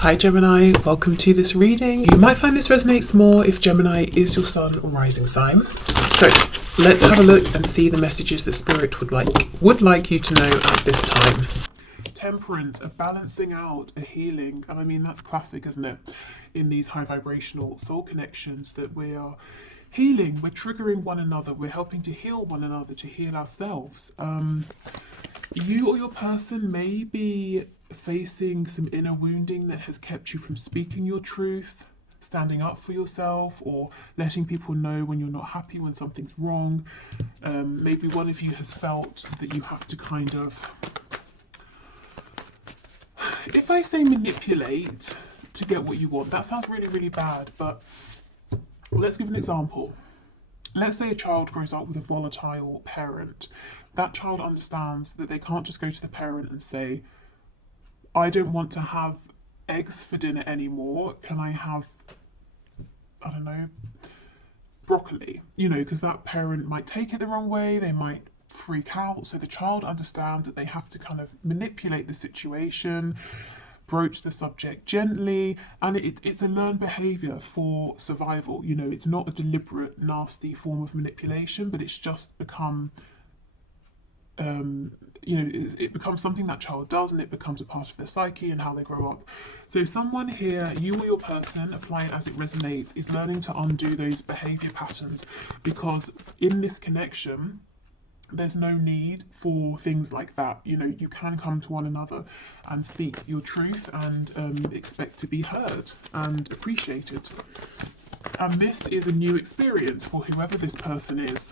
Hi Gemini, welcome to this reading. You might find this resonates more if Gemini is your sun or rising sign. So let's have a look and see the messages that Spirit would like you to know at this time. Temperance, a balancing out, a healing. And I mean, that's classic, isn't it? In these high vibrational soul connections, that we are healing, we're triggering one another, we're helping to heal one another, to heal ourselves. You or your person may be facing some inner wounding that has kept you from speaking your truth, standing up for yourself, or letting people know when you're not happy, when something's wrong. Maybe one of you has felt that you have to kind of, if I say manipulate to get what you want, that sounds really, really bad, but let's give an example. Let's say a child grows up with a volatile parent. That child understands that they can't just go to the parent and say, I don't want to have eggs for dinner anymore. Can I have, I don't know, broccoli? You know, because that parent might take it the wrong way, they might freak out. So the child understands that they have to kind of manipulate the situation, broach the subject gently, and it's a learned behavior for survival. You know, it's not a deliberate, nasty form of manipulation, but it's just become, you know, it becomes something that child does, and it becomes a part of their psyche and how they grow up. So someone here, you or your person, apply it as it resonates, is learning to undo those behavior patterns, because in this connection, there's no need for things like that. You know, you can come to one another and speak your truth and expect to be heard and appreciated. And this is a new experience for whoever this person is.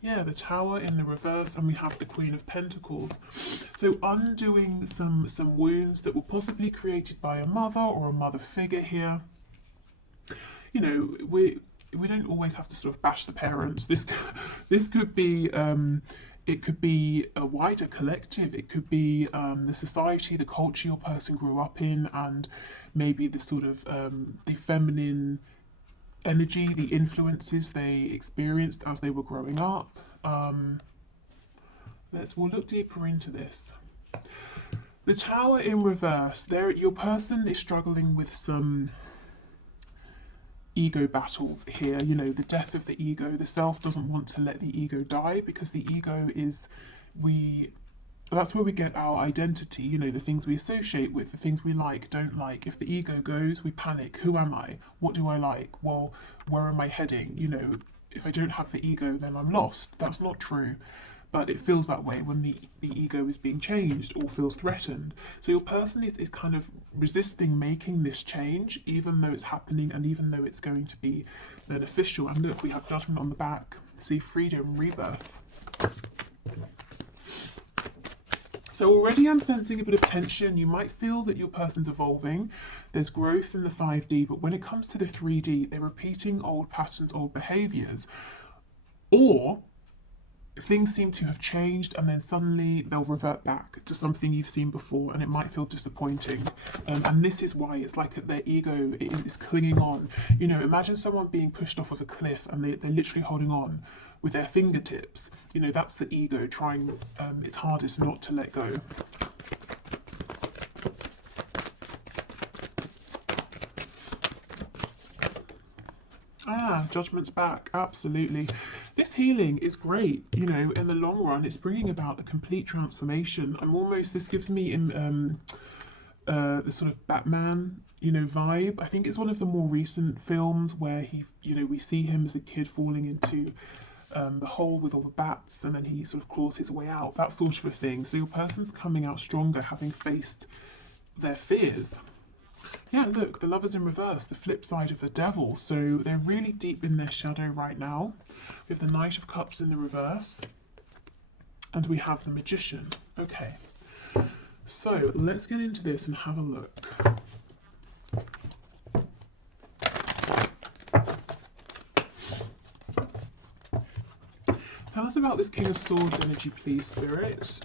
Yeah, the Tower in the reverse, and we have the Queen of Pentacles. So undoing some wounds that were possibly created by a mother or a mother figure here. You know, we don't always have to sort of bash the parents. This could be it could be a wider collective. It could be the society, the culture your person grew up in, and maybe the sort of the feminine energy, the influences they experienced as they were growing up. We'll look deeper into this. The Tower in reverse. There, your person is struggling with some ego battles here. You know, the death of the ego. The self doesn't want to let the ego die, because the ego is, that's where we get our identity, you know, the things we associate with, the things we like, don't like. If the ego goes, we panic. Who am I? What do I like? Well, where am I heading? You know, if I don't have the ego, then I'm lost. That's not true. But it feels that way when the ego is being changed or feels threatened. So your person is kind of resisting making this change, even though it's happening and even though it's going to be beneficial. And look, we have Judgment on the back. See, freedom, rebirth. So already I'm sensing a bit of tension. You might feel that your person's evolving. There's growth in the 5D, but when it comes to the 3D, they're repeating old patterns, old behaviors, or things seem to have changed and then suddenly they'll revert back to something you've seen before, and it might feel disappointing. And this is why it's like their ego is clinging on. You know, imagine someone being pushed off of a cliff and they're literally holding on with their fingertips. You know, that's the ego trying its hardest not to let go. Judgment's back, absolutely. This healing is great, you know, in the long run. It's bringing about a complete transformation. This gives me the sort of Batman, you know, vibe. I think it's one of the more recent films where he, you know, we see him as a kid falling into the hole with all the bats, and then he sort of claws his way out, that sort of a thing. So your person's coming out stronger, having faced their fears. Yeah, look, the Lover's in reverse, the flip side of the Devil. So they're really deep in their shadow right now. We have the Knight of Cups in the reverse, and we have the Magician. Okay, so let's get into this and have a look. Tell us about this King of Swords energy, please, Spirit.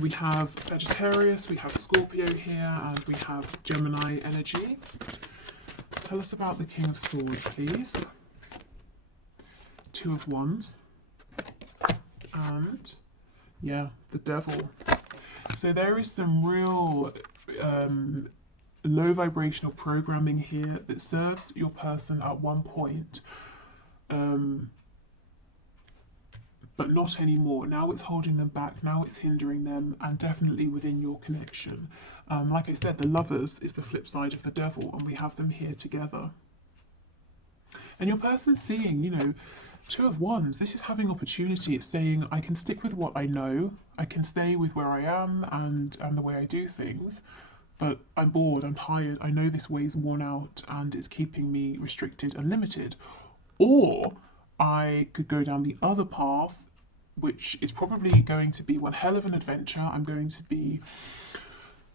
We have Sagittarius, we have Scorpio here, and we have Gemini energy. Tell us about the King of Swords, please. Two of Wands. And, yeah, the Devil. So there is some real low vibrational programming here that served your person at one point, but not anymore. Now it's holding them back, now it's hindering them, and definitely within your connection. Like I said, the Lovers is the flip side of the Devil, and we have them here together. And your person's seeing, Two of Wands. This is having opportunity. It's saying, I can stick with what I know, I can stay with where I am and the way I do things, but I'm bored, I'm tired, I know this way's worn out and it's keeping me restricted and limited. Or I could go down the other path, which is probably going to be one hell of an adventure. I'm going to be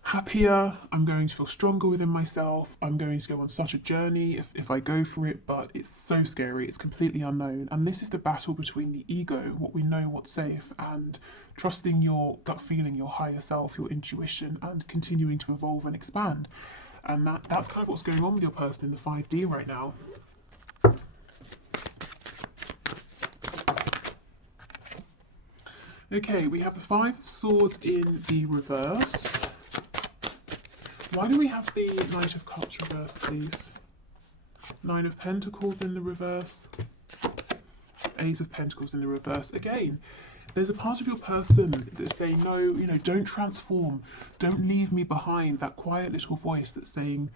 happier, I'm going to feel stronger within myself, I'm going to go on such a journey if I go for it, but it's so scary, it's completely unknown. And this is the battle between the ego, what we know, what's safe, and trusting your gut feeling, your higher self, your intuition, and continuing to evolve and expand. And that's kind of what's going on with your person in the 5D right now. Okay, we have the Five of Swords in the reverse. Why do we have the Knight of Cups reversed, please? Nine of Pentacles in the reverse. Ace of Pentacles in the reverse. Again, there's a part of your person that's saying, no, don't transform. Don't leave me behind. That quiet little voice that's saying,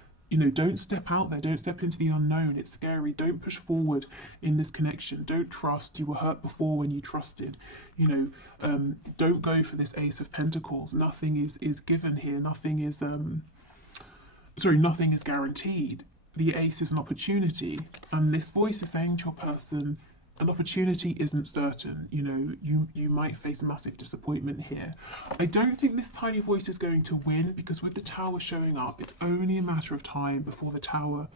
don't step out there. Don't step into the unknown. It's scary. Don't push forward in this connection. Don't trust. You were hurt before when you trusted. Don't go for this Ace of Pentacles. Nothing is given here. Nothing is nothing is guaranteed. The Ace is an opportunity, and this voice is saying to your person, an opportunity isn't certain. You might face massive disappointment here. I don't think this tiny voice is going to win, because with the Tower showing up, it's only a matter of time before the Tower,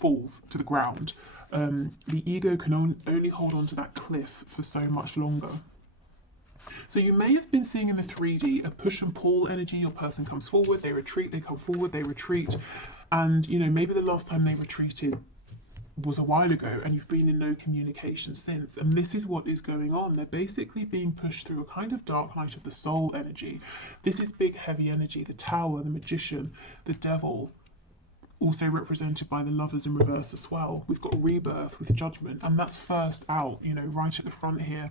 falls to the ground. The ego can only hold on to that cliff for so much longer. So you may have been seeing in the 3D a push and pull energy. Your person comes forward, they retreat, they come forward, they retreat. And, maybe the last time they retreated was a while ago and you've been in no communication since. And this is what is going on. They're basically being pushed through a kind of dark night of the soul energy. This is big, heavy energy. The Tower, the Magician, the Devil, also represented by the Lovers in reverse as well. We've got Rebirth with Judgment, and that's first out, right at the front here.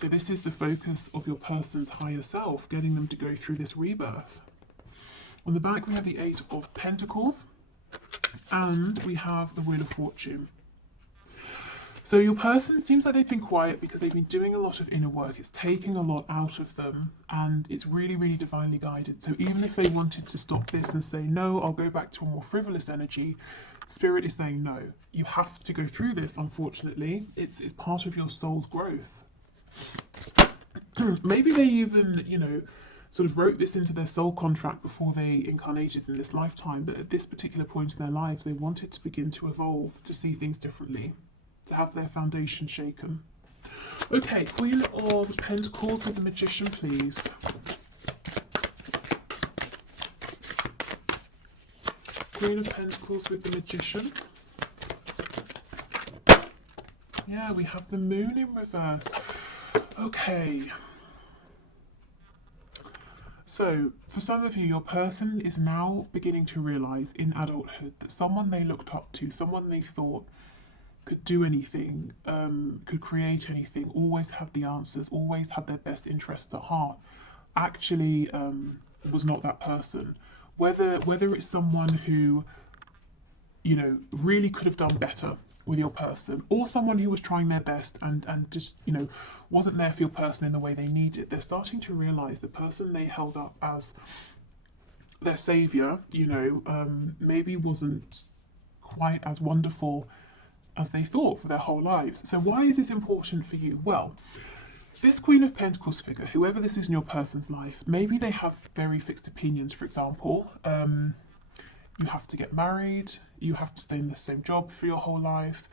So this is the focus of your person's higher self, getting them to go through this rebirth. On the back we have the Eight of Pentacles, and we have the Wheel of Fortune. So your person seems like they've been quiet because they've been doing a lot of inner work. It's taking a lot out of them, and it's really, really divinely guided. So even if they wanted to stop this and say, no, I'll go back to a more frivolous energy, Spirit is saying, no, you have to go through this, unfortunately. It's part of your soul's growth. Maybe they even, sort of wrote this into their soul contract before they incarnated in this lifetime, but at this particular point in their lives, they wanted to begin to evolve, to see things differently, to have their foundation shaken. Okay, Queen of Pentacles with the Magician, please. Queen of Pentacles with the Magician. Yeah, we have the Moon in reverse. Okay. So, for some of you, your person is now beginning to realise in adulthood that someone they looked up to, someone they thought could do anything, could create anything, always had the answers, always had their best interests at heart, actually was not that person. Whether it's someone who, really could have done better with your person, or someone who was trying their best and just, wasn't there for your person in the way they needed, they're starting to realise the person they held up as their saviour, maybe wasn't quite as wonderful as they thought for their whole lives. So why is this important for you? Well, this Queen of Pentacles figure, whoever this is in your person's life, maybe they have very fixed opinions. For example, you have to get married, you have to stay in the same job for your whole life,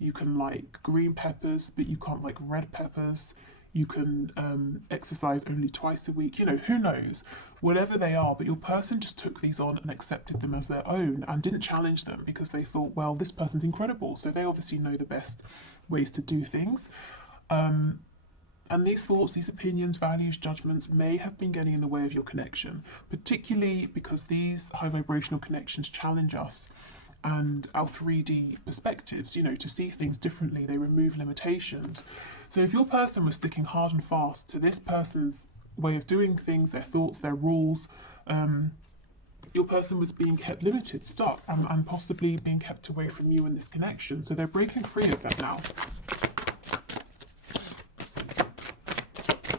you can like green peppers but you can't like red peppers, you can exercise only twice a week, who knows, whatever they are, but your person just took these on and accepted them as their own and didn't challenge them because they thought, well, this person's incredible, so they obviously know the best ways to do things. And these thoughts, these opinions, values, judgments may have been getting in the way of your connection, particularly because these high vibrational connections challenge us and our 3D perspectives, you know, to see things differently. They remove limitations. So if your person was sticking hard and fast to this person's way of doing things, their thoughts, their rules, your person was being kept limited, stuck, and possibly being kept away from you in this connection. So they're breaking free of that now.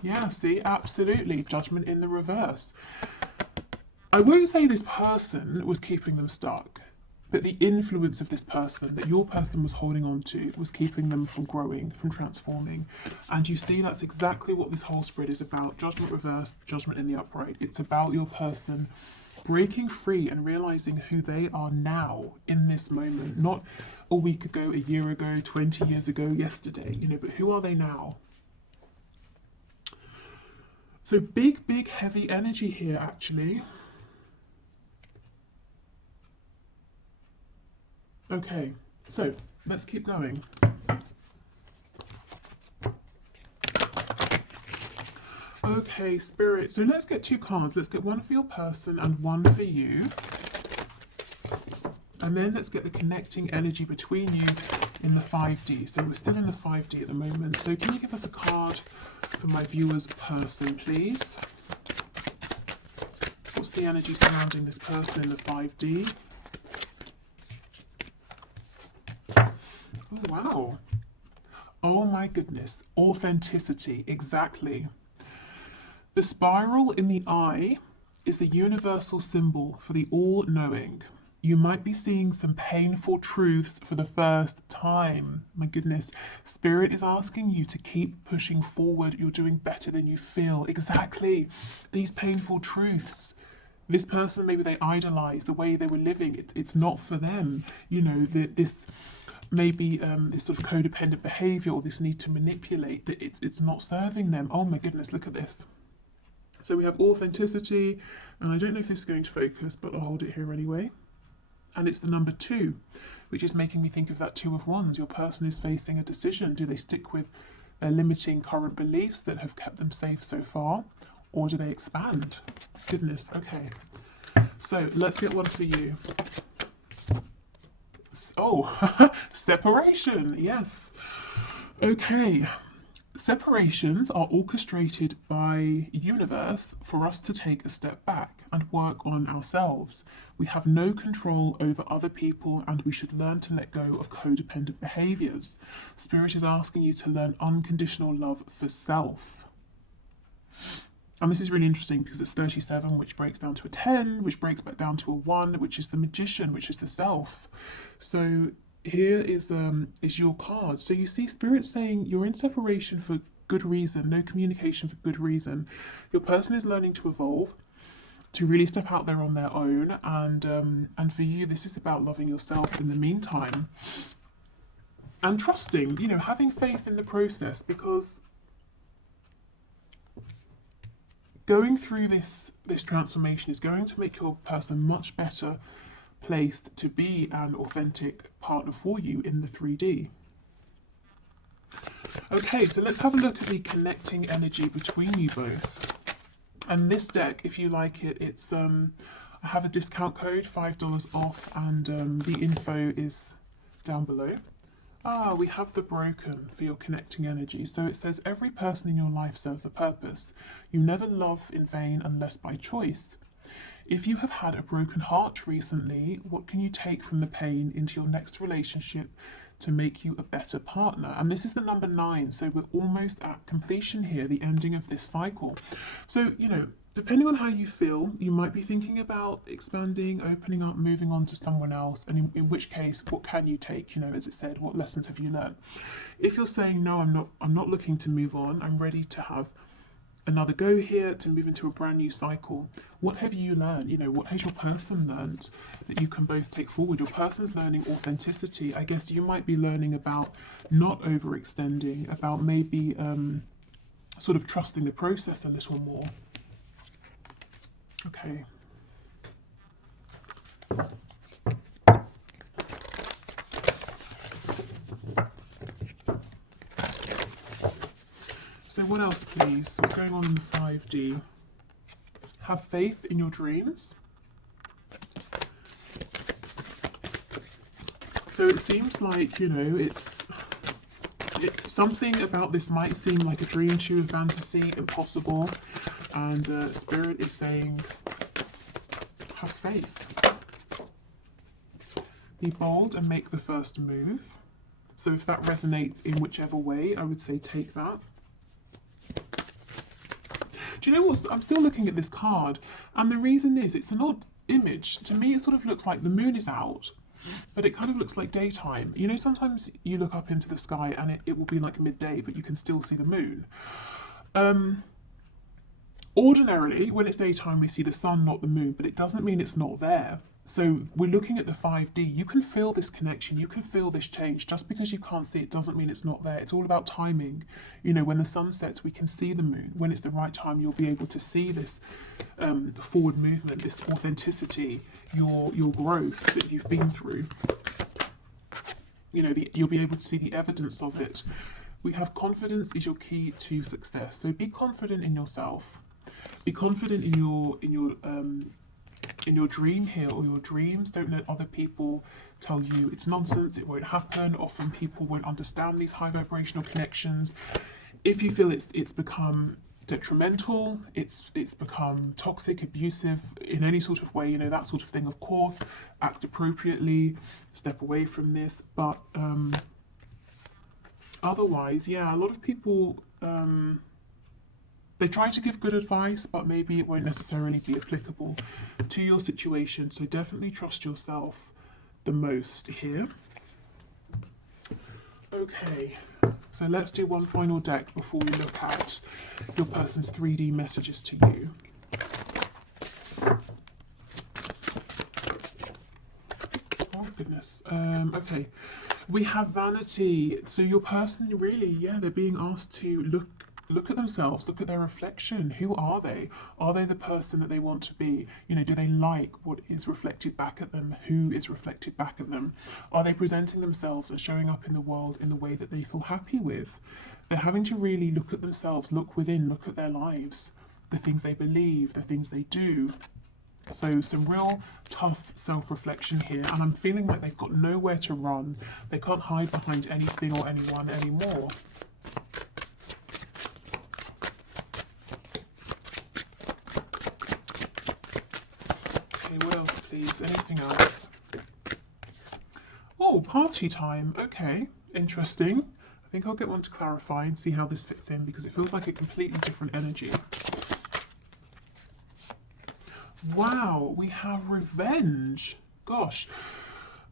Yeah, see, absolutely. Judgment in the reverse. I won't say this person was keeping them stuck, but the influence of this person that your person was holding on to was keeping them from growing, from transforming. And you see, that's exactly what this whole spread is about. Judgment reversed, judgment in the upright. It's about your person breaking free and realizing who they are now in this moment, not a week ago, a year ago, 20 years ago, yesterday, you know, but who are they now? So big, heavy energy here, actually. Okay, so let's keep going. Okay, Spirit, so let's get 2 cards. Let's get one for your person and one for you. And then let's get the connecting energy between you in the 5D. So we're still in the 5D at the moment. So can you give us a card for my viewer's person, please? What's the energy surrounding this person in the 5D? Oh, wow. Oh my goodness. Authenticity, exactly. The spiral in the eye is the universal symbol for the all-knowing. You might be seeing some painful truths for the first time. My goodness. Spirit is asking you to keep pushing forward. You're doing better than you feel. Exactly. These painful truths. This person, maybe they idolize the way they were living. It's not for them. You know, this maybe this sort of codependent behavior or this need to manipulate, that it's not serving them. Oh my goodness, look at this. So we have authenticity, and I don't know if this is going to focus, but I'll hold it here anyway. And it's the number 2, which is making me think of that 2 of Wands. Your person is facing a decision. Do they stick with their limiting current beliefs that have kept them safe so far, or do they expand? Goodness, okay. So let's get one for you. Oh, separation, yes. Okay. Separations are orchestrated by universe for us to take a step back and work on ourselves. We have no control over other people, and we should learn to let go of codependent behaviors. Spirit is asking you to learn unconditional love for self. And this is really interesting because it's 37, which breaks down to a 10, which breaks back down to a 1, which is the magician, which is the self. So here is your card. So you see Spirit saying you're in separation for good reason, no communication for good reason. Your person is learning to evolve, to really step out there on their own, and for you this is about loving yourself in the meantime and trusting, you know, having faith in the process, because going through this transformation is going to make your person much better placed to be an authentic partner for you in the 3D. Okay, so let's have a look at the connecting energy between you both. And this deck, if you like it, it's I have a discount code, $5 off, and the info is down below. Ah, we have the broken for your connecting energy. So it says every person in your life serves a purpose. You never love in vain unless by choice. If you have had a broken heart recently, what can you take from the pain into your next relationship to make you a better partner? And this is the number 9, so we're almost at completion here, the ending of this cycle. So, you know, depending on how you feel, you might be thinking about expanding, opening up, moving on to someone else, and in which case, what can you take? You know, as it said, what lessons have you learned? If you're saying, no, I'm not looking to move on, I'm ready to have another go here, to move into a brand new cycle. What have you learned? You know, what has your person learned that you can both take forward? Your person's learning authenticity. I guess you might be learning about not overextending, about maybe sort of trusting the process a little more. Okay. So What else, please? What's going on in the 5D? Have faith in your dreams. So it seems like, you know, it's something about this might seem like a dream to you, a fantasy, impossible, and Spirit is saying, have faith. Be bold and make the first move. So if that resonates in whichever way, I would say take that. Do you know what? I'm still looking at this card, and the reason is it's an odd image. To me, it sort of looks like the moon is out, but it kind of looks like daytime. You know, sometimes you look up into the sky and it will be like midday, but you can still see the moon. Ordinarily, when it's daytime, we see the sun, not the moon, but it doesn't mean it's not there. So we're looking at the 5D. You can feel this connection. You can feel this change. Just because you can't see it doesn't mean it's not there. It's all about timing. You know, when the sun sets, we can see the moon. When it's the right time, you'll be able to see this forward movement, this authenticity, your growth that you've been through. You know, you'll be able to see the evidence of it. We have confidence is your key to success. So be confident in yourself. Be confident in your dream here, or your dreams. Don't let other people tell you it's nonsense, it won't happen. Often people won't understand these high vibrational connections. If you feel it's become detrimental, it's become toxic, abusive in any sort of way, you know, that sort of thing, of course, act appropriately, step away from this. But otherwise, yeah, a lot of people they try to give good advice, but maybe it won't necessarily be applicable to your situation. So definitely trust yourself the most here. Okay, so let's do one final deck before we look at your person's 3D messages to you. Oh goodness. Okay, we have vanity. So your person really, yeah, they're being asked to look at themselves, look at their reflection. Who are they? Are they the person that they want to be? You know, do they like what is reflected back at them? Who is reflected back at them? Are they presenting themselves and showing up in the world in the way that they feel happy with? They're having to really look at themselves, look within, look at their lives, the things they believe, the things they do. So some real tough self-reflection here, and I'm feeling like they've got nowhere to run. They can't hide behind anything or anyone anymore. What else, please? Anything else? Oh, party time. Okay, interesting. I think I'll get one to clarify and see how this fits in, because it feels like a completely different energy. Wow, we have revenge. Gosh.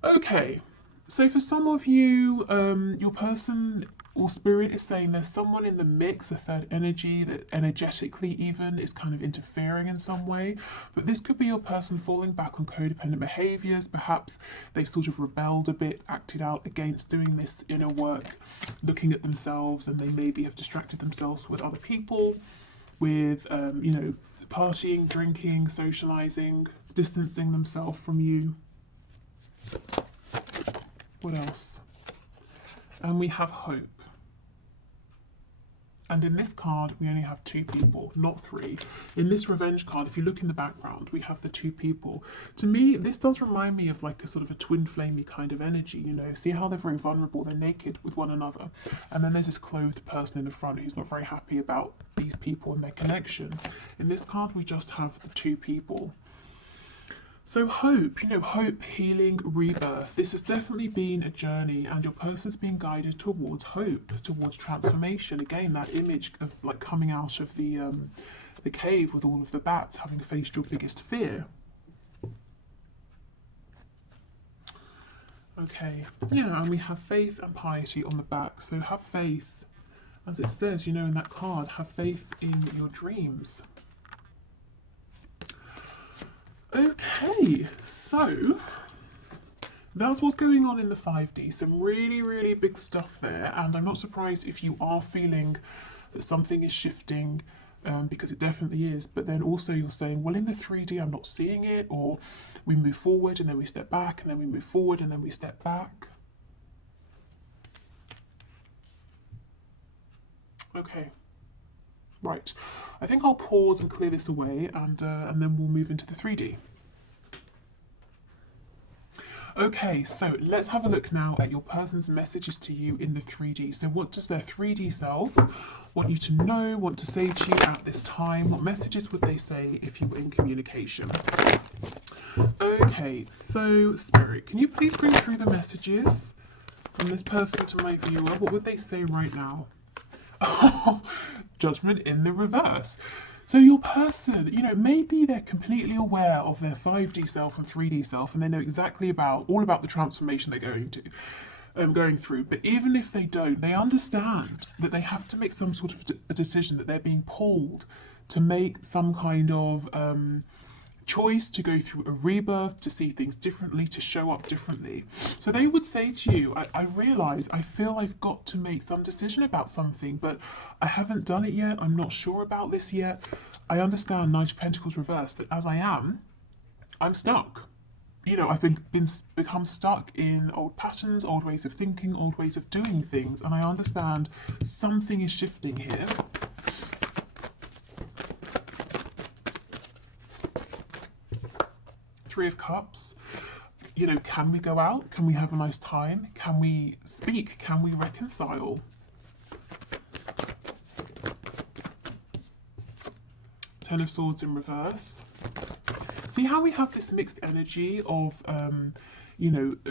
Okay, so for some of you, your person or spirit is saying there's someone in the mix, a third energy that energetically even is kind of interfering in some way. But this could be your person falling back on codependent behaviors. Perhaps they've sort of rebelled a bit, acted out against doing this inner work, looking at themselves, and they maybe have distracted themselves with other people, with, you know, partying, drinking, socializing, distancing themselves from you. What else? And we have hope. And in this card, we only have 2 people, not 3. In this revenge card, if you look in the background, we have the 2 people. To me, this does remind me of like a sort of a twin flamey kind of energy, you know. See how they're very vulnerable, they're naked with one another. And then there's this clothed person in the front who's not very happy about these people and their connection. In this card, we just have the 2 people. So hope, you know, hope, healing, rebirth. This has definitely been a journey, and your person's being guided towards hope, towards transformation. Again, that image of like coming out of the cave with all of the bats, having faced your biggest fear. Okay, yeah, and we have faith and piety on the back. So have faith, as it says, you know, in that card, have faith in your dreams. Okay, so that's what's going on in the 5D. Some really, really big stuff there, and I'm not surprised if you are feeling that something is shifting, because it definitely is. But then also you're saying, well, in the 3D I'm not seeing it, or we move forward and then we step back, and then we move forward and then we step back. Okay. Right, I think I'll pause and clear this away, and then we'll move into the 3D. Okay, so let's have a look now at your person's messages to you in the 3D. So what does their 3D self want you to know, want to say to you at this time? What messages would they say if you were in communication? Okay, so Spirit, can you please bring through the messages from this person to my viewer? What would they say right now? Judgment in the reverse. So your person, maybe they're completely aware of their 5D self and 3D self, and they know exactly all about the transformation they're going through. But even if they don't, they understand that they have to make some sort of a decision, that they're being pulled to make some kind of choice, to go through a rebirth, to see things differently, to show up differently. So they would say to you, I realize, I feel I've got to make some decision about something, but I haven't done it yet. I'm not sure about this yet. I understand, Knight of Pentacles reversed, that as I'm stuck. I've become stuck in old patterns, old ways of thinking, old ways of doing things, and I understand something is shifting here. Three of Cups. Can we go out? Can we have a nice time? Can we speak? Can we reconcile? Ten of Swords in reverse. See how we have this mixed energy of, a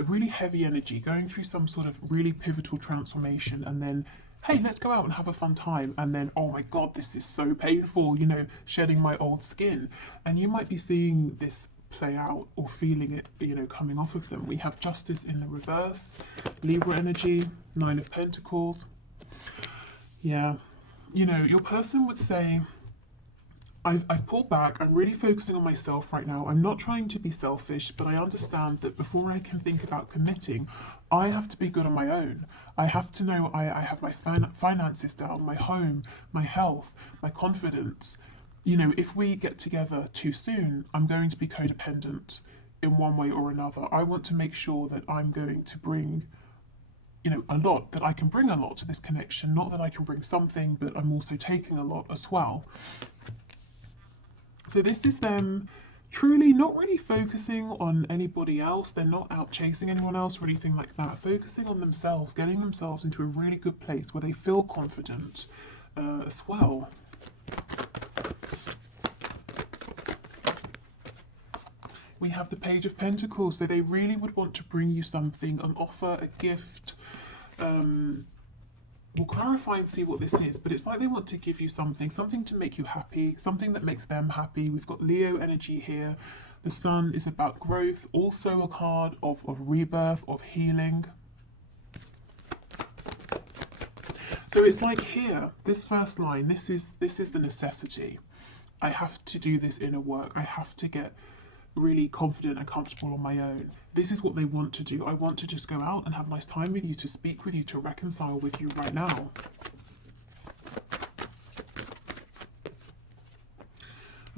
really heavy energy going through some sort of really pivotal transformation, and then, hey, let's go out and have a fun time, and then, oh my God, this is so painful, shedding my old skin. And you might be seeing this play out or feeling it, coming off of them. We have Justice in the reverse, Libra energy, Nine of Pentacles. Yeah, your person would say, I've pulled back, I'm really focusing on myself right now. I'm not trying to be selfish, but I understand that before I can think about committing, I have to be good on my own. I have to know I have my finances down, my home, my health, my confidence. If we get together too soon, I'm going to be codependent in one way or another. I want to make sure that I'm going to bring, a lot, that I can bring a lot to this connection. Not that I can bring something, but I'm also taking a lot as well. So this is them truly not really focusing on anybody else. They're not out chasing anyone else or anything like that. Focusing on themselves, getting themselves into a really good place where they feel confident as well. We have the Page of Pentacles, so they really would want to bring you something, an offer, a gift. We'll clarify and see what this is, but it's like they want to give you something to make you happy, something that makes them happy. We've got Leo energy here. The Sun is about growth, also a card of rebirth, of healing. So it's like here, this first line, this is the necessity. I have to do this inner work. I have to get really confident and comfortable on my own. This is what they want to do. I want to just go out and have a nice time with you, to speak with you, to reconcile with you right now.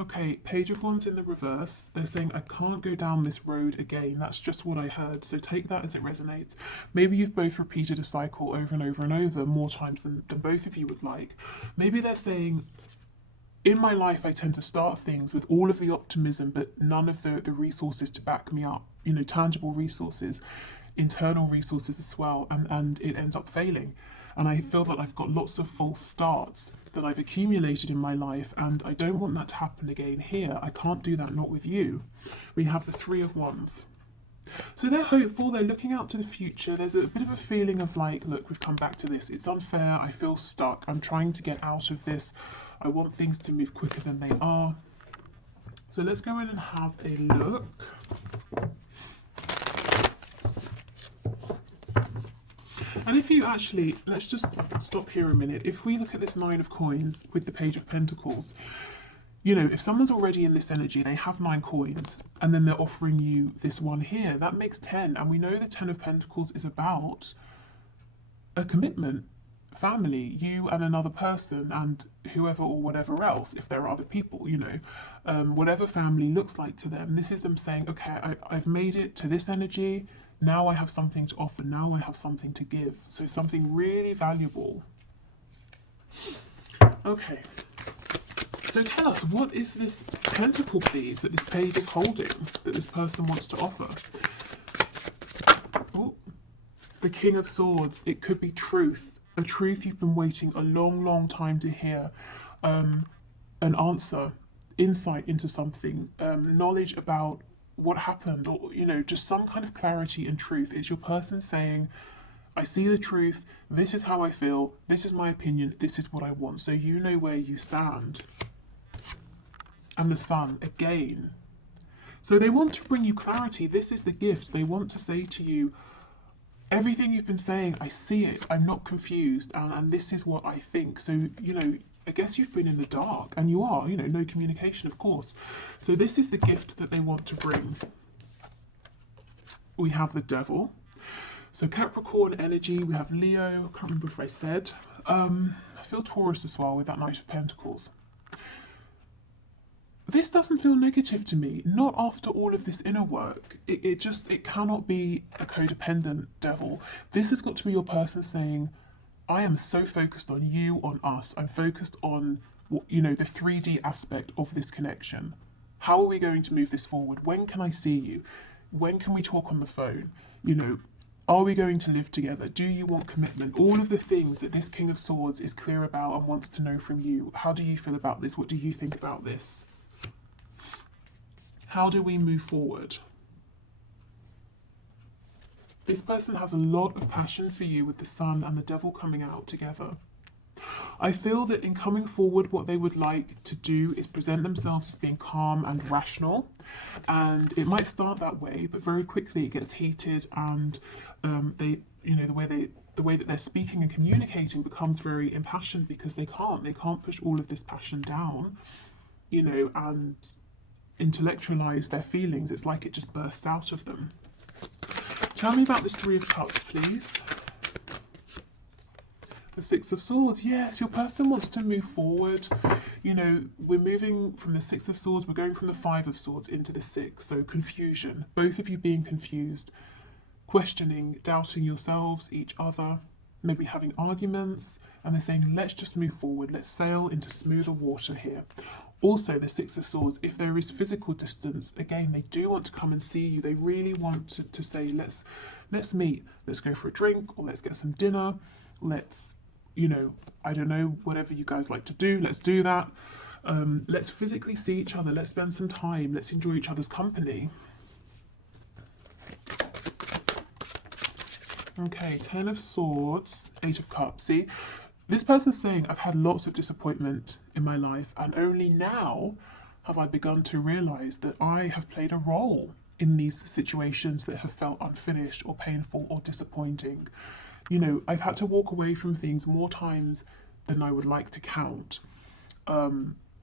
Okay, Page of Wands in the reverse. They're saying, I can't go down this road again. That's just what I heard. So take that as it resonates. Maybe you've both repeated a cycle over and over and over, more times than both of you would like. Maybe they're saying, in my life, I tend to start things with all of the optimism, but none of the resources to back me up, tangible resources, internal resources as well, and it ends up failing. And I feel that I've got lots of false starts that I've accumulated in my life, and I don't want that to happen again here. I can't do that, not with you. We have the Three of Wands. So they're hopeful, they're looking out to the future. There's a bit of a feeling of like, look, we've come back to this. It's unfair, I feel stuck, I'm trying to get out of this. I want things to move quicker than they are. So let's go in and have a look. And if you actually, let's just stop here a minute. If we look at this Nine of Coins with the Page of Pentacles, if someone's already in this energy, they have 9 coins, and then they're offering you this one here, that makes 10. And we know the 10 of Pentacles is about a commitment, family, you and another person, and whoever or whatever else, if there are other people, whatever family looks like to them. This is them saying, okay, I've made it to this energy. Now I have something to offer. Now I have something to give. So something really valuable. Okay. So tell us, what is this pentacle, please, that this page is holding, that this person wants to offer? Oh, the King of Swords. It could be truth, a truth you've been waiting a long, long time to hear. An answer, insight into something, knowledge about what happened, or, you know, just some kind of clarity and truth. It's your person saying, I see the truth, this is how I feel, this is my opinion, this is what I want. So you know where you stand. And the Sun, again. So they want to bring you clarity. This is the gift. They want to say to you, everything you've been saying, I see it, I'm not confused, and this is what I think. So, you know, I guess you've been in the dark, and you are, you know, no communication, of course. So this is the gift that they want to bring. We have the Devil. So Capricorn energy, we have Leo, I can't remember if I said. I feel Taurus as well with that Knight of Pentacles. This doesn't feel negative to me, not after all of this inner work. It cannot be a codependent devil. This has got to be your person saying, I am so focused on you, on us. I'm focused on, you know, the 3D aspect of this connection. How are we going to move this forward? When can I see you? When can we talk on the phone? You know, are we going to live together? Do you want commitment? All of the things that this King of Swords is clear about and wants to know from you. How do you feel about this? What do you think about this? How do we move forward? This person has a lot of passion for you with the Sun and the Devil coming out together. I feel that in coming forward, what they would like to do is present themselves as being calm and rational. And it might start that way, but very quickly it gets heated, and they, you know, the way that they're speaking and communicating becomes very impassioned because they can't push all of this passion down, you know, and intellectualize their feelings. It's like it just bursts out of them. Tell me about this Three of Cups, please. The Six of Swords. Yes, your person wants to move forward. You know, we're moving from the Six of Swords, we're going from the Five of Swords into the Six. So confusion, both of you being confused, questioning, doubting yourselves, each other, maybe having arguments, and they're saying, let's just move forward, let's sail into smoother water here. Also, the Six of Swords, if there is physical distance, again, they do want to come and see you. They really want to say, let's meet, let's go for a drink, or let's get some dinner, let's, you know, I don't know, whatever you guys like to do, let's do that. Let's physically see each other, let's spend some time, let's enjoy each other's company. Okay, Ten of Swords, Eight of Cups. See, this person's saying, I've had lots of disappointment in my life, and only now have I begun to realize that I have played a role in these situations that have felt unfinished or painful or disappointing. You know, I've had to walk away from things more times than I would like to count.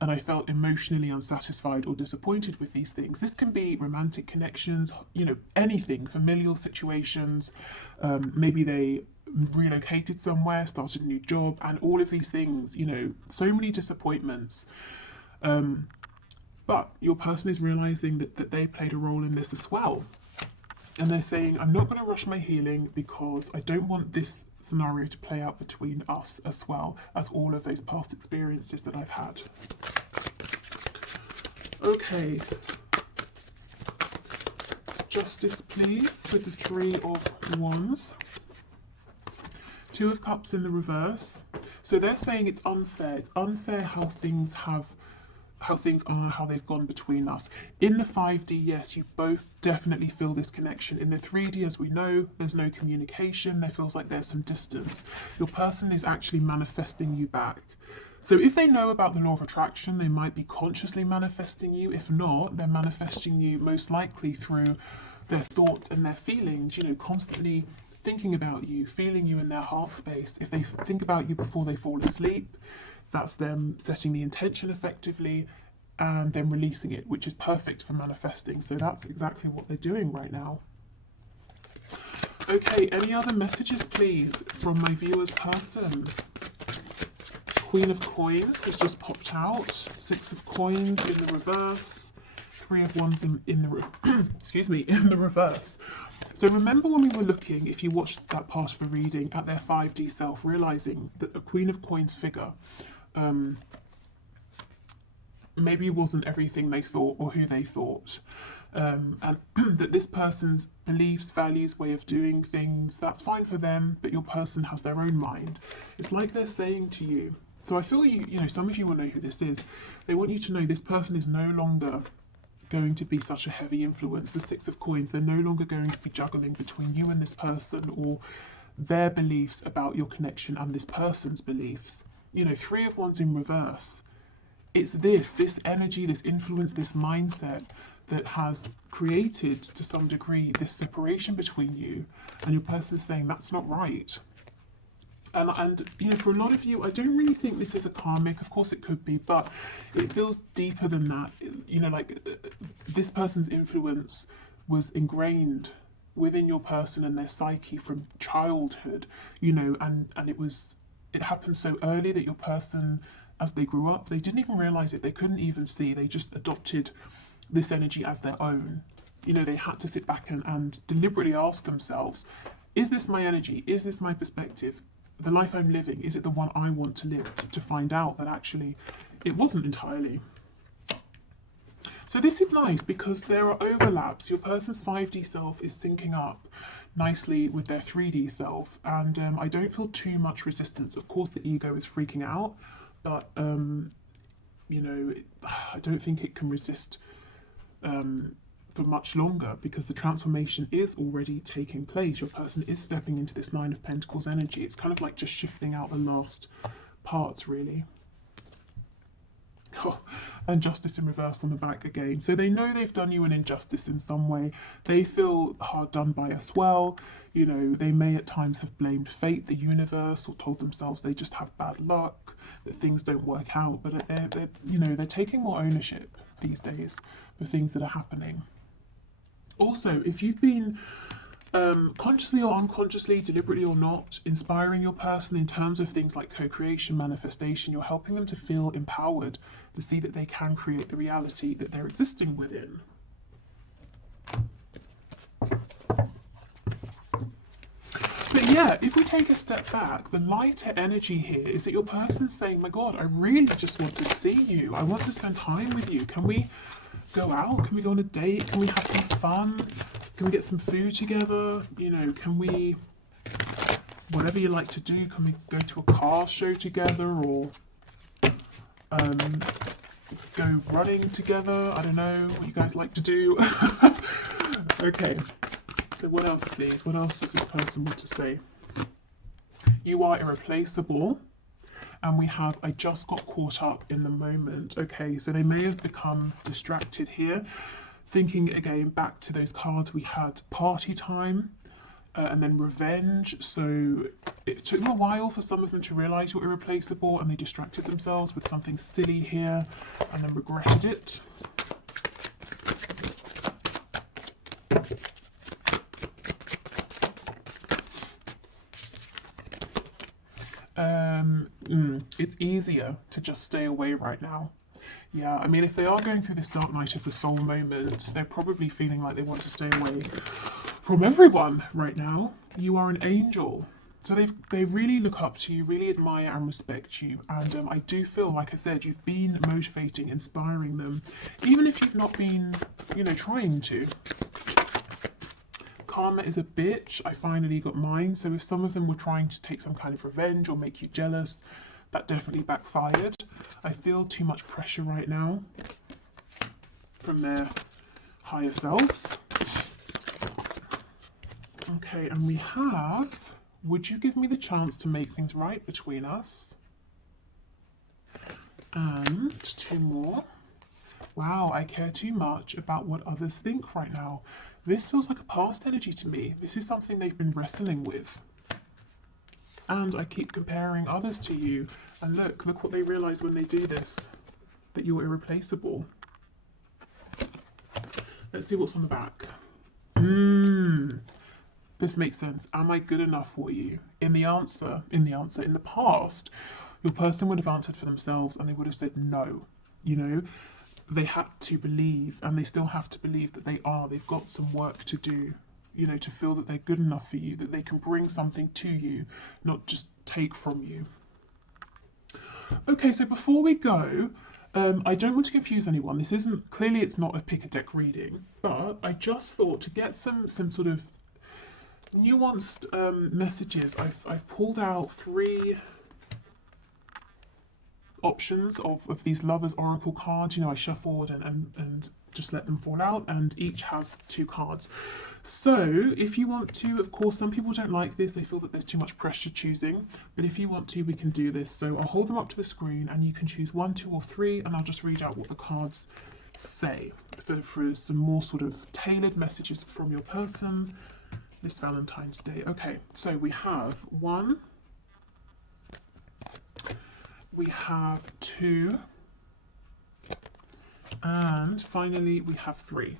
And I felt emotionally unsatisfied or disappointed with these things. This can be romantic connections, you know, anything, familial situations. Maybe they relocated somewhere, started a new job, and all of these things, you know, so many disappointments. But your person is realizing that they played a role in this as well. And they're saying, I'm not going to rush my healing because I don't want this scenario to play out between us as well as all of those past experiences that I've had. Okay. Justice, please, with the Three of Wands. Two of Cups in the reverse. So they're saying it's unfair. It's unfair how things are, how they've gone between us. In the 5D, yes, you both definitely feel this connection. In the 3D, as we know, there's no communication. There feels like there's some distance. Your person is actually manifesting you back. So if they know about the law of attraction, they might be consciously manifesting you. If not, they're manifesting you most likely through their thoughts and their feelings, you know, constantly thinking about you, feeling you in their heart space. If they think about you before they fall asleep, that's them setting the intention effectively and then releasing it, which is perfect for manifesting. So that's exactly what they're doing right now. Okay, any other messages, please, from my viewer's person? Queen of Coins has just popped out. Six of Coins in the reverse. Three of Wands in the excuse me, in the reverse. So remember when we were looking, if you watched that part of the reading, at their 5D self, realizing that a Queen of Coins figure maybe wasn't everything they thought or who they thought. And that this person's beliefs, values, way of doing things, that's fine for them, but your person has their own mind. It's like they're saying to you, so I feel you know, some of you will know who this is. They want you to know this person is no longer going to be such a heavy influence. The Six of Coins, they're no longer going to be juggling between you and this person, or their beliefs about your connection and this person's beliefs. You know, Three of Wands in reverse. It's this energy, this influence, this mindset that has created to some degree this separation between you, and your person is saying that's not right. And you know, for a lot of you, I don't really think this is a karmic. Of course it could be, but it feels deeper than that. You know, like this person's influence was ingrained within your person and their psyche from childhood, you know, and it happened so early that your person, as they grew up, they didn't even realize it. They couldn't even see. They just adopted this energy as their own. You know, they had to sit back and deliberately ask themselves, is this my energy? Is this my perspective? The life I'm living, is it the one I want to live? To find out that actually it wasn't entirely. So this is nice because there are overlaps. Your person's 5D self is syncing up nicely with their 3D self, and I don't feel too much resistance. Of course the ego is freaking out, but you know, I don't think it can resist for much longer, because the transformation is already taking place. Your person is stepping into this Nine of Pentacles energy. It's kind of like just shifting out the last parts, really. Oh, and Justice in reverse on the back again. So they know they've done you an injustice in some way. They feel hard done by as well. You know, they may at times have blamed fate, the universe, or told themselves they just have bad luck, that things don't work out. But they're you know, they're taking more ownership these days for things that are happening. Also, if you've been consciously or unconsciously, deliberately or not, inspiring your person in terms of things like co-creation, manifestation, you're helping them to feel empowered, to see that they can create the reality that they're existing within. But yeah, if we take a step back, the lighter energy here is that your person's saying, my God, I really just want to see you. I want to spend time with you. Can we go out? Can we go on a date? Can we have some fun? Can we get some food together? You know, can we, whatever you like to do, can we go to a car show together, or go running together? I don't know what you guys like to do. Okay, so what else, please? What else does this person want to say? You are irreplaceable. And we have, I just got caught up in the moment. Okay, so they may have become distracted here. Thinking again back to those cards we had, party time and then revenge. So it took them a while for some of them to realize you're irreplaceable, and they distracted themselves with something silly here and then regretted it. It's easier to just stay away right now. Yeah, I mean, if they are going through this dark night of the soul moment, they're probably feeling like they want to stay away from everyone right now. You are an angel. So they really look up to you, really admire and respect you. And I do feel, like I said, you've been motivating, inspiring them, even if you've not been, you know, trying to. Karma is a bitch. I finally got mine. So if some of them were trying to take some kind of revenge or make you jealous, that definitely backfired. I feel too much pressure right now from their higher selves. Okay, and we have, would you give me the chance to make things right between us? And two more. Wow, I care too much about what others think right now. This feels like a past energy to me. This is something they've been wrestling with. And I keep comparing others to you. And look what they realize when they do this. That you're irreplaceable. Let's see what's on the back. This makes sense. Am I good enough for you? In the past, your person would have answered for themselves and they would have said no. You know, they had to believe, and they still have to believe that they are. They've got some work to do, you know, to feel that they're good enough for you, that they can bring something to you, not just take from you. Okay, so before we go, I don't want to confuse anyone. This isn't, clearly it's not a pick a deck reading, but I just thought to get some sort of nuanced messages, I've pulled out 3 options of these lovers oracle cards. You know, I shuffled and just let them fall out, and each has 2 cards. So if you want to, of course, some people don't like this, they feel that there's too much pressure choosing, but if you want to, we can do this. So I'll hold them up to the screen and you can choose 1, 2 or 3, and I'll just read out what the cards say for some more sort of tailored messages from your person this Valentine's Day. Okay, so we have 1, we have 2, and finally we have 3.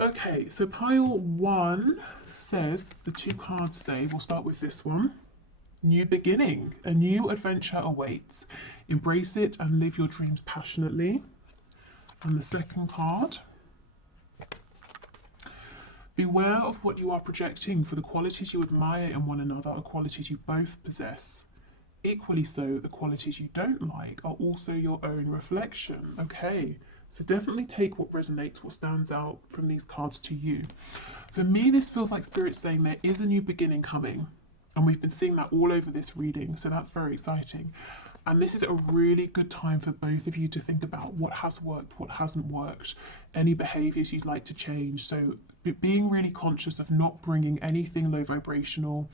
Okay, so pile 1 says, the 2 cards say, we'll start with this one. New beginning, a new adventure awaits. Embrace it and live your dreams passionately. And the second card, beware of what you are projecting, for the qualities you admire in one another are qualities you both possess. Equally so, the qualities you don't like are also your own reflection. Okay, so definitely take what resonates, what stands out from these cards to you. For me, this feels like Spirit saying there is a new beginning coming, and we've been seeing that all over this reading, so that's very exciting. And this is a really good time for both of you to think about what has worked, what hasn't worked, any behaviors you'd like to change. So being really conscious of not bringing anything low vibrational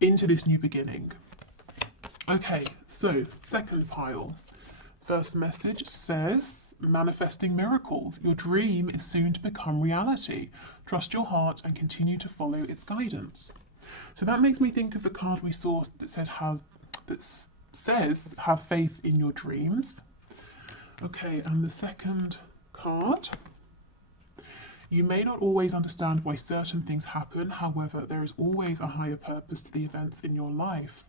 into this new beginning. Okay, so second pile. First message says, manifesting miracles. Your dream is soon to become reality. Trust your heart and continue to follow its guidance. So that makes me think of the card we saw that says have faith in your dreams. Okay, and the second card. You may not always understand why certain things happen, however, there is always a higher purpose to the events in your life.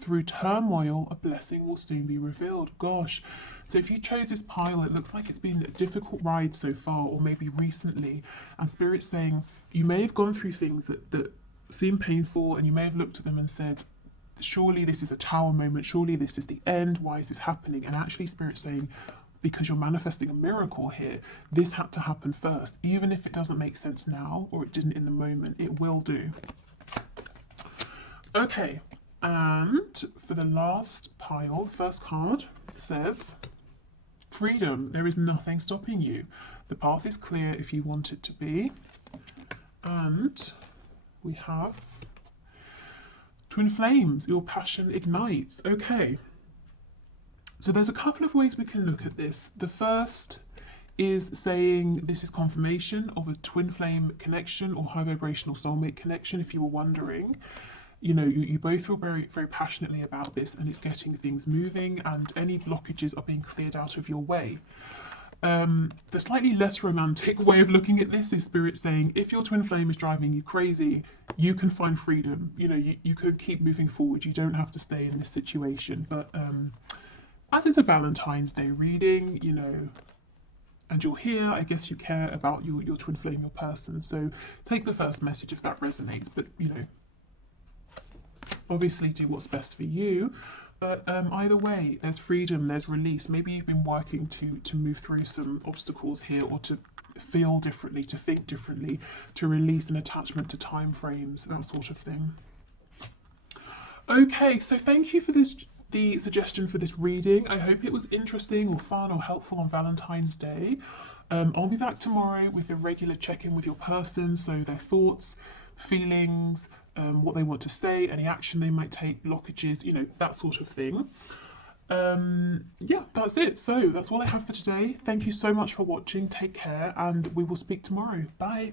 Through turmoil, a blessing will soon be revealed. Gosh, so if you chose this pile, it looks like it's been a difficult ride so far, or maybe recently, and Spirit's saying you may have gone through things that seem painful, and you may have looked at them and said, surely this is a tower moment, surely this is the end, why is this happening? And actually Spirit's saying, because you're manifesting a miracle here, this had to happen first. Even if it doesn't make sense now, or it didn't in the moment, it will do. Okay, and for the last pile, the first card says, freedom, there is nothing stopping you. The path is clear if you want it to be. And we have twin flames, your passion ignites. Okay, so there's a couple of ways we can look at this. The first is saying this is confirmation of a twin flame connection or high vibrational soulmate connection. If you were wondering, you know, you both feel very, very passionately about this, and it's getting things moving, and any blockages are being cleared out of your way. The slightly less romantic way of looking at this is Spirit saying, if your twin flame is driving you crazy, you can find freedom. You know, you could keep moving forward. You don't have to stay in this situation. But as it's a Valentine's Day reading, you know, and you're here, I guess you care about your twin flame, your person. So take the first message if that resonates. But, you know, obviously do what's best for you, but either way, there's freedom, there's release. Maybe you've been working to move through some obstacles here, or to feel differently, to think differently, to release an attachment to time frames, that sort of thing. Okay, so thank you for the suggestion for this reading. I hope it was interesting or fun or helpful on Valentine's Day. I'll be back tomorrow with a regular check-in with your person, so their thoughts, feelings, what they want to say, any action they might take, blockages, you know, that sort of thing. Yeah, that's it. So that's all I have for today. Thank you so much for watching. Take care, and we will speak tomorrow. Bye.